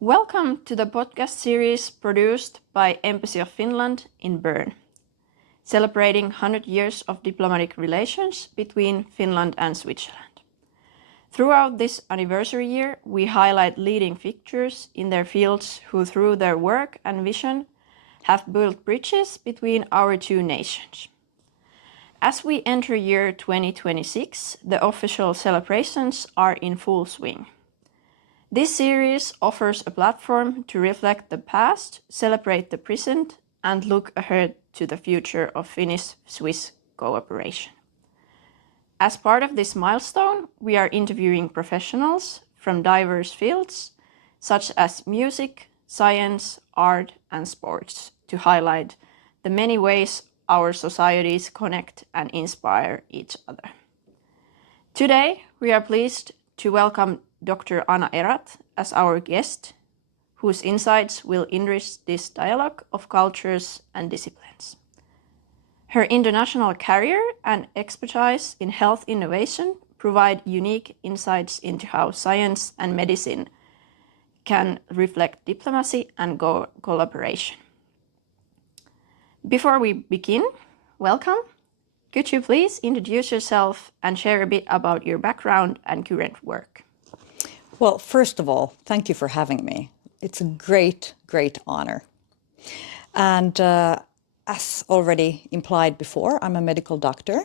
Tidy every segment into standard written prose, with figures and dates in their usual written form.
Welcome to the podcast series produced by Embassy of Finland in Bern, celebrating 100 years of diplomatic relations between Finland and Switzerland. Throughout this anniversary year, we highlight leading figures in their fields who, through their work and vision, have built bridges between our two nations. As we enter year 2026, the official celebrations are in full swing. This series offers a platform to reflect the past, celebrate the present, and look ahead to the future of Finnish-Swiss cooperation. As part of this milestone, we are interviewing professionals from diverse fields, such as music, science, art, and sports, to highlight the many ways our societies connect and inspire each other. Today, we are pleased to welcome Dr. Anna Erat as our guest, whose insights will enrich this dialogue of cultures and disciplines. Her international career and expertise in health innovation provide unique insights into how science and medicine can reflect diplomacy and collaboration. Before we begin, welcome. Could you please introduce yourself and share a bit about your background and current work? Well, first of all, thank you for having me. It's a great honor. And as already implied before, I'm a medical doctor,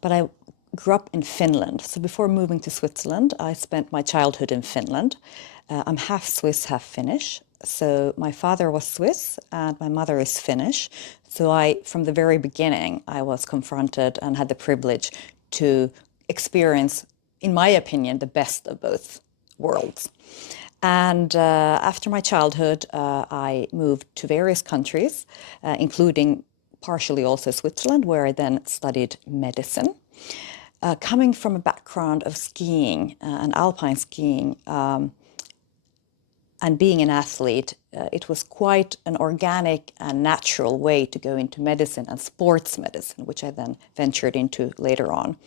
but I grew up in Finland. So before moving to Switzerland, I spent my childhood in Finland. I'm half Swiss, half Finnish. So my father was Swiss and my mother is Finnish. So from the very beginning, I was confronted and had the privilege to experience, in my opinion, the best of both worlds. And after my childhood, I moved to various countries, including partially also Switzerland, where I then studied medicine. Coming from a background of skiing and alpine skiing, and being an athlete, it was quite an organic and natural way to go into medicine and sports medicine, which I then ventured into later on.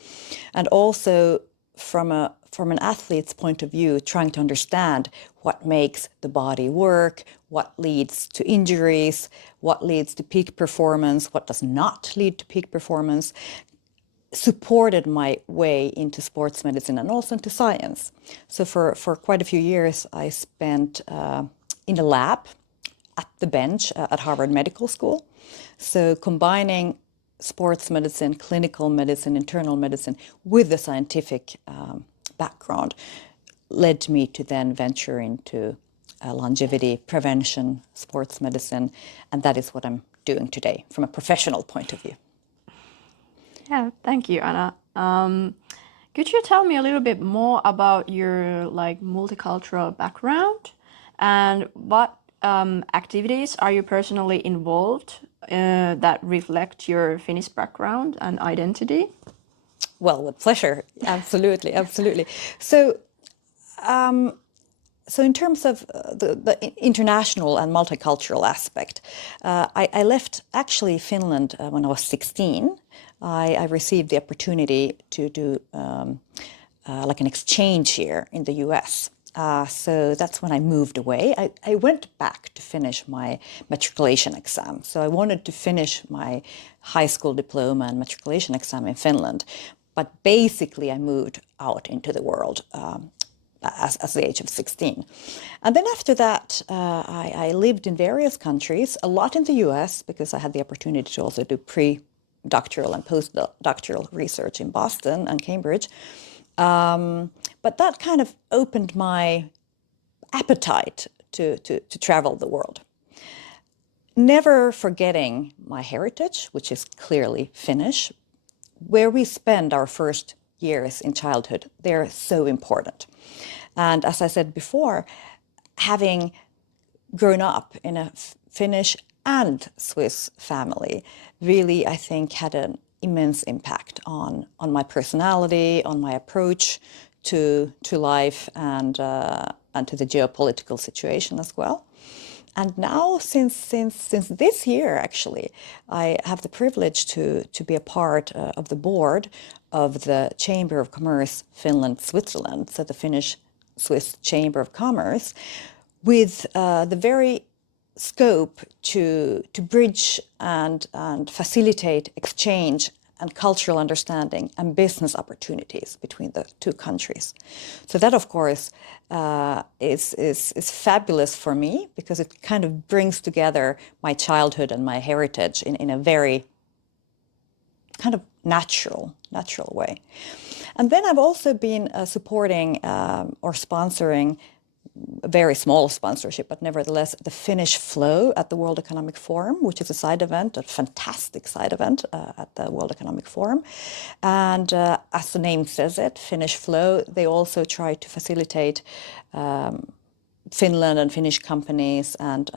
And also from an athlete's point of view, trying to understand what makes the body work, what leads to injuries, what leads to peak performance, what does not lead to peak performance, supported my way into sports medicine and also into science. So for quite a few years, I spent in a lab at the bench at Harvard Medical School. So combining sports medicine, clinical medicine, internal medicine with the scientific background led me to then venture into longevity prevention, sports medicine, and that is what I'm doing today from a professional point of view. Yeah, thank you, Anna. Could you tell me a little bit more about your multicultural background and what activities are you personally involved that reflect your Finnish background and identity? Well, with pleasure. Absolutely. So in terms of the international and multicultural aspect, I left actually Finland when I was 16. I received the opportunity to do like an exchange year in the US. So that's when I moved away. I went back to finish my matriculation exam. So I wanted to finish my high school diploma and matriculation exam in Finland. But basically I moved out into the world at the age of 16. And then after that, I lived in various countries, a lot in the US, because I had the opportunity to also do pre-doctoral and post-doctoral research in Boston and Cambridge. But that kind of opened my appetite to travel the world. Never forgetting my heritage, which is clearly Finnish, where we spend our first years in childhood, they're so important. And as I said before, having grown up in a Finnish and Swiss family really, I think, had an immense impact on my personality, on my approach to life and to the geopolitical situation as well. And now, since this year, actually, I have the privilege to be a part of the board of the Chamber of Commerce Finland-Switzerland, so the Finnish-Swiss Chamber of Commerce, with the very scope to bridge and facilitate exchange and cultural understanding and business opportunities between the two countries. So that, of course, is fabulous for me, because it kind of brings together my childhood and my heritage in a very kind of natural way. And then I've also been supporting or sponsoring a very small sponsorship, but nevertheless, the Finnish Flow at the World Economic Forum, which is a side event, a fantastic side event at the World Economic Forum. And as the name says it, Finnish Flow, they also try to facilitate Finland and Finnish companies and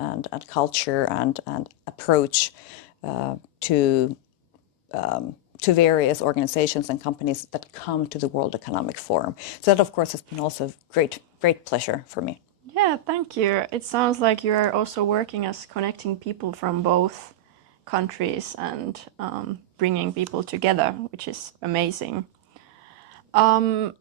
culture and approach to various organizations and companies that come to the World Economic Forum. So that, of course, has been also great pleasure for me. Yeah, thank you. It sounds like you are also working as connecting people from both countries and bringing people together, which is amazing. Then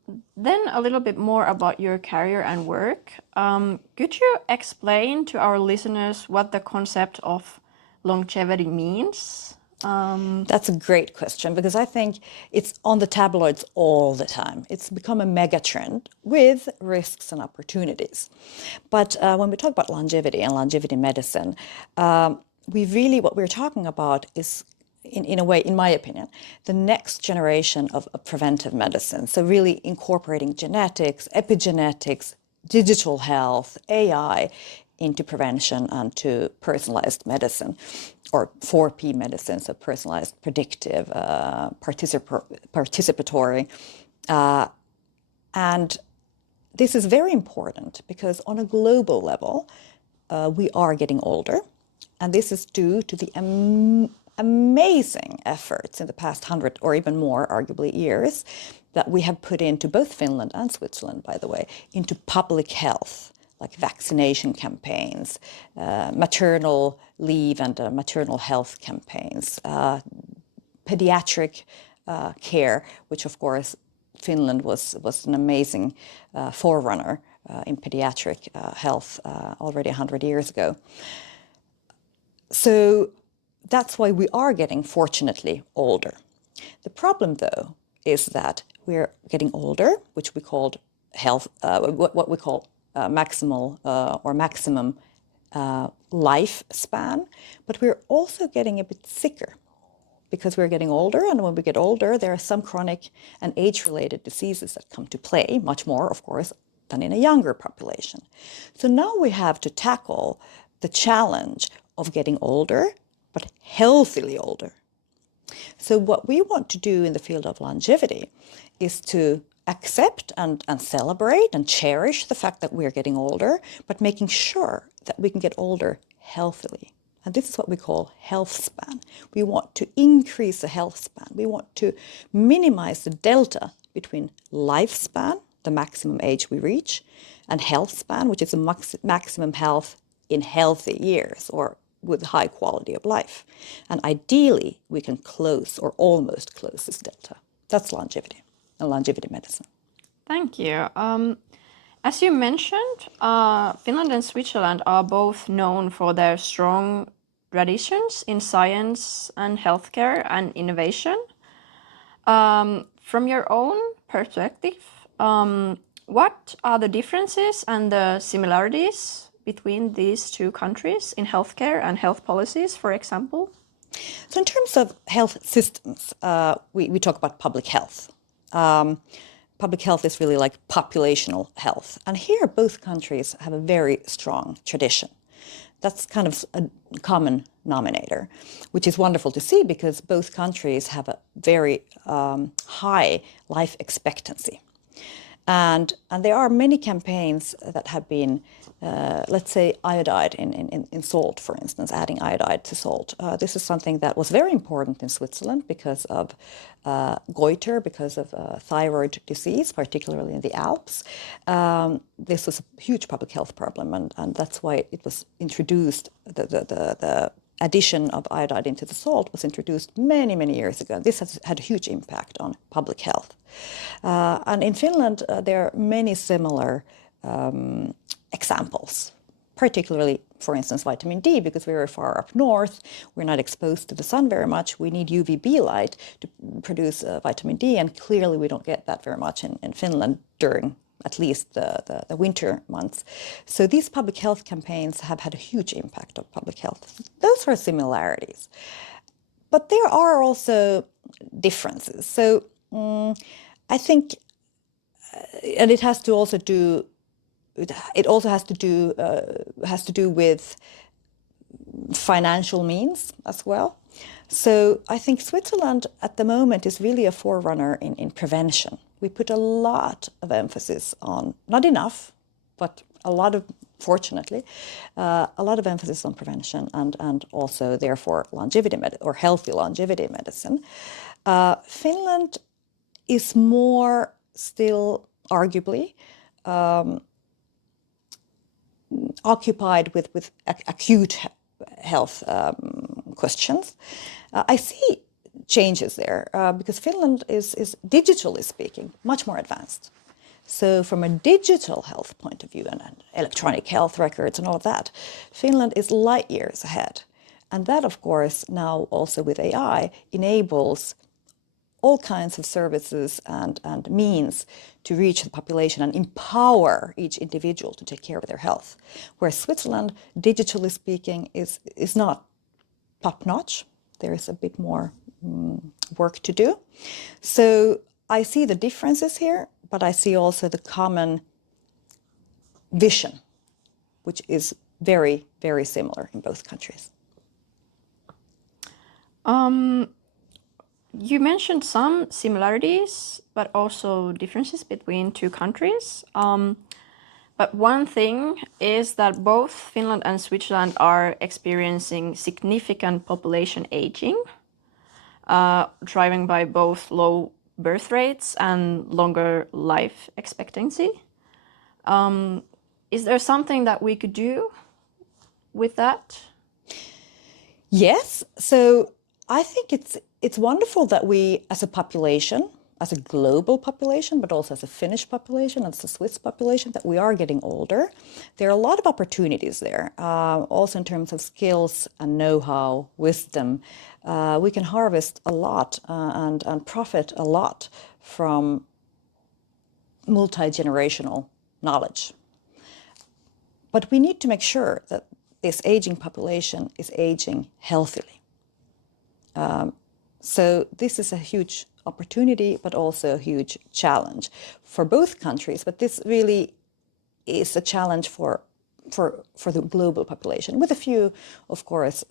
a little bit more about your career and work. Could you explain to our listeners what the concept of longevity means? That's a great question, because I think it's on the tabloids all the time. It's become a mega trend with risks and opportunities. But when we talk about longevity and longevity medicine, what we're talking about is, in a way, in my opinion, the next generation of preventive medicine. So really incorporating genetics, epigenetics, digital health, AI into prevention and to personalized medicine, or 4P medicine, so personalized, predictive, participatory. And this is very important because on a global level, we are getting older. And this is due to the amazing efforts in the past 100 or even more, arguably, years that we have put into both Finland and Switzerland, by the way, into public health, like vaccination campaigns, maternal leave and maternal health campaigns, pediatric care, which of course Finland was an amazing forerunner in pediatric health already 100 years ago. So that's why we are getting, fortunately, older. The problem, though, is that we're getting older, which we called health, what we call maximal or maximum lifespan, but we're also getting a bit sicker because we're getting older, and when we get older, there are some chronic and age-related diseases that come to play, much more, of course, than in a younger population. So now we have to tackle the challenge of getting older, but healthily older. So what we want to do in the field of longevity is to accept and celebrate and cherish the fact that we're getting older, but making sure that we can get older healthily. And this is what we call health span. We want to increase the health span. We want to minimize the delta between lifespan, the maximum age we reach, and health span, which is the maximum health in healthy years or with high quality of life. And ideally, we can close or almost close this delta. That's longevity and longevity medicine. Thank you. As you mentioned, Finland and Switzerland are both known for their strong traditions in science and healthcare and innovation. From your own perspective, what are the differences and the similarities between these two countries in healthcare and health policies, for example? So in terms of health systems, we talk about public health. Public health is really like populational health. And here both countries have a very strong tradition. That's kind of a common nominator, which is wonderful to see because both countries have a very high life expectancy. And there are many campaigns that have been, let's say, iodide in salt, for instance, adding iodide to salt. This is something that was very important in Switzerland because of goiter, because of thyroid disease, particularly in the Alps. This was a huge public health problem, and that's why it was introduced, the addition of iodide into the salt was introduced many, many years ago. This has had a huge impact on public health. And in Finland, there are many similar examples. particularly, for instance, vitamin D, because we're very far up north, we're not exposed to the sun very much, we need UVB light to produce vitamin D, and clearly we don't get that very much in Finland during at least the winter months. So these public health campaigns have had a huge impact on public health. Those are similarities. But there are also differences. So I think, and it has to also do, it also has to do with financial means as well. So I think Switzerland at the moment is really a forerunner in prevention. We put a lot of emphasis on, not enough, but a lot of, fortunately, a lot of emphasis on prevention and also therefore longevity or healthy longevity medicine. Finland is more still arguably occupied with acute health questions. I see changes there because Finland is digitally speaking much more advanced. So from a digital health point of view and electronic health records and all of that, Finland is light years ahead. And that, of course, now also with AI enables all kinds of services and means to reach the population and empower each individual to take care of their health. Whereas Switzerland, digitally speaking, is not top-notch. There is a bit more work to do. So I see the differences here, but I see also the common vision, which is very, very similar in both countries. You mentioned some similarities, but also differences between two countries. But one thing is that both Finland and Switzerland are experiencing significant population aging, driven by both low birth rates and longer life expectancy. Is there something that we could do with that? Yes. So I think it's wonderful that we, as a population, as a global population, but also as a Finnish population, as a Swiss population, that we are getting older. There are a lot of opportunities there, also in terms of skills and know-how, wisdom. We can harvest a lot and profit a lot from multi-generational knowledge. But we need to make sure that this aging population is aging healthily. So this is a huge opportunity, but also a huge challenge for both countries. But this really is a challenge for the global population, with a few, of course,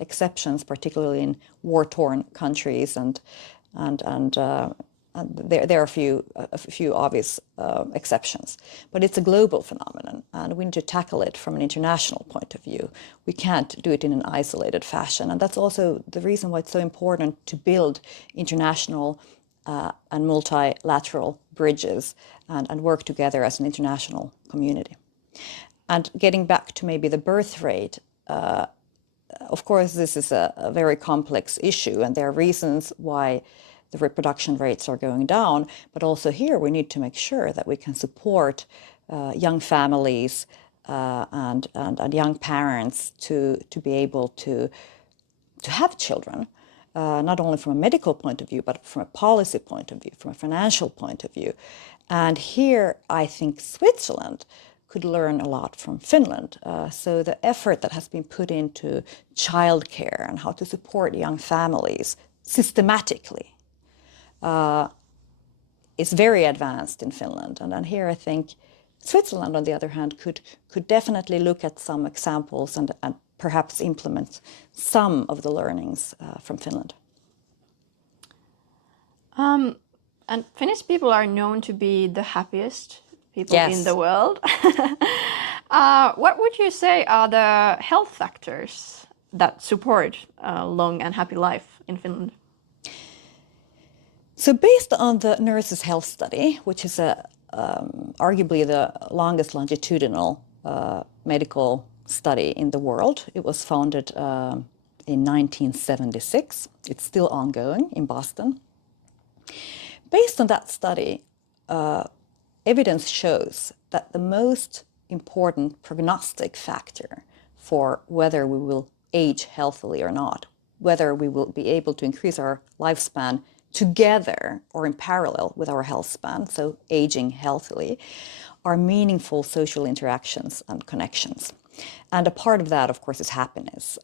exceptions, particularly in war-torn countries, and there are a few obvious exceptions. But it's a global phenomenon, and we need to tackle it from an international point of view. We can't do it in an isolated fashion, and that's also the reason why it's so important to build international and multilateral bridges and work together as an international community. And getting back to maybe the birth rate, of course, this is a very complex issue, and there are reasons why the reproduction rates are going down, but also here we need to make sure that we can support young families and young parents to be able to have children, not only from a medical point of view, but from a policy point of view, from a financial point of view. And here I think Switzerland could learn a lot from Finland. So the effort that has been put into childcare and how to support young families systematically is very advanced in Finland. And here I think Switzerland, on the other hand, could definitely look at some examples and perhaps implement some of the learnings from Finland. And Finnish people are known to be the happiest people Yes. in the world. What would you say are the health factors that support a long and happy life in Finland? So based on the Nurses' Health Study, which is arguably the longest longitudinal medical study in the world, it was founded in 1976. It's still ongoing in Boston. Based on that study, evidence shows that the most important prognostic factor for whether we will age healthily or not, whether we will be able to increase our lifespan together or in parallel with our health span, so aging healthily, are meaningful social interactions and connections. And a part of that, of course, is happiness.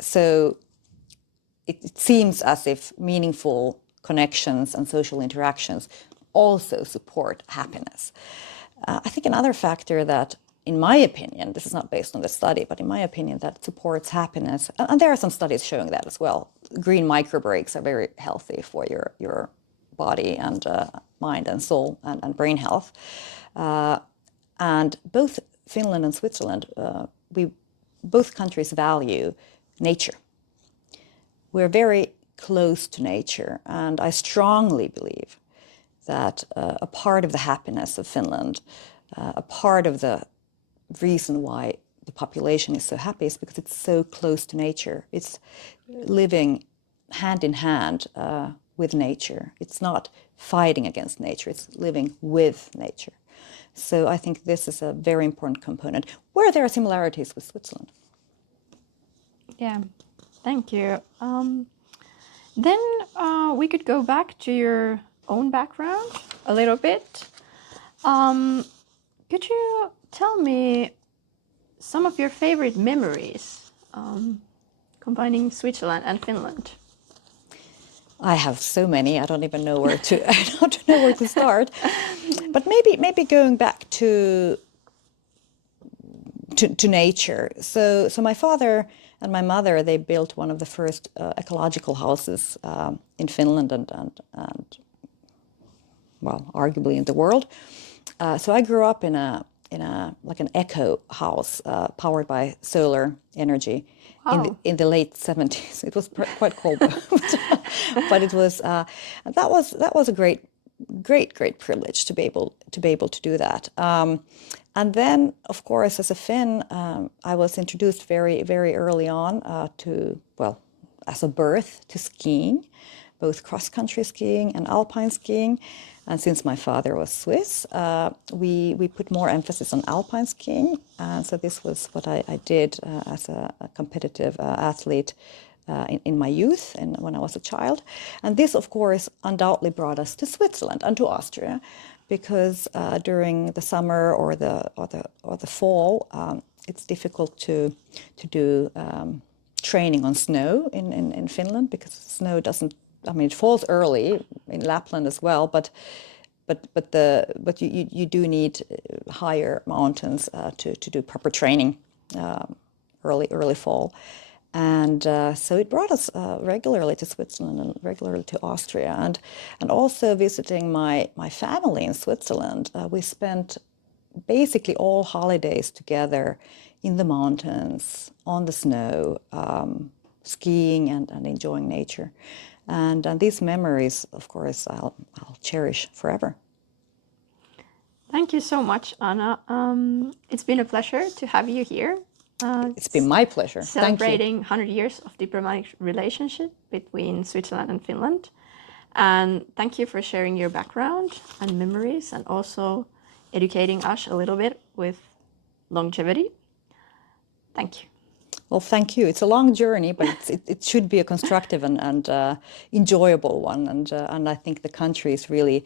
So it seems as if meaningful connections and social interactions also support happiness. I think another factor that, in my opinion, this is not based on the study, but in my opinion, that supports happiness, and there are some studies showing that as well. Green microbreaks are very healthy for your body and mind and soul and brain health. And both Finland and Switzerland, both countries value nature. We're very close to nature, and I strongly believe that a part of the happiness of Finland, a part of the reason why the population is so happy is because it's so close to nature. It's living hand in hand with nature. It's not fighting against nature, it's living with nature. So I think this is a very important component, where there are similarities with Switzerland. Yeah, thank you. Then we could go back to your own background a little bit. Could you tell me some of your favorite memories combining Switzerland and Finland? I have so many. I don't even know where to start. But maybe going back to nature. So my father and my mother, they built one of the first ecological houses in Finland and well, arguably in the world. So I grew up in a like an eco house powered by solar energy. Wow. In the late 70s. It was quite cold, but it was that was a great privilege to be able to do that. And then, of course, as a Finn, I was introduced very early on as a birth to skiing, both cross-country skiing and alpine skiing. And since my father was Swiss, we put more emphasis on alpine skiing. So this was what I did as a competitive athlete in my youth and when I was a child. And this, of course, undoubtedly brought us to Switzerland and to Austria, because during the summer or the fall, it's difficult to do training on snow in Finland, because snow doesn't. I mean, it falls early in Lapland as well, but you do need higher mountains to do proper training early fall, and so it brought us regularly to Switzerland and regularly to Austria, and also visiting my family in Switzerland. We spent basically all holidays together in the mountains, on the snow, skiing and enjoying nature. And these memories, of course, I'll cherish forever. Thank you so much, Anna. It's been a pleasure to have you here. It's been my pleasure. Celebrating 100 years of diplomatic relationship between Switzerland and Finland. And thank you for sharing your background and memories, and also educating us a little bit with longevity. Thank you. Well, thank you. It's a long journey, but it should be a constructive and enjoyable one. And I think the countries really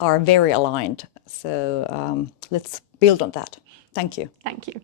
are very aligned. So let's build on that. Thank you. Thank you.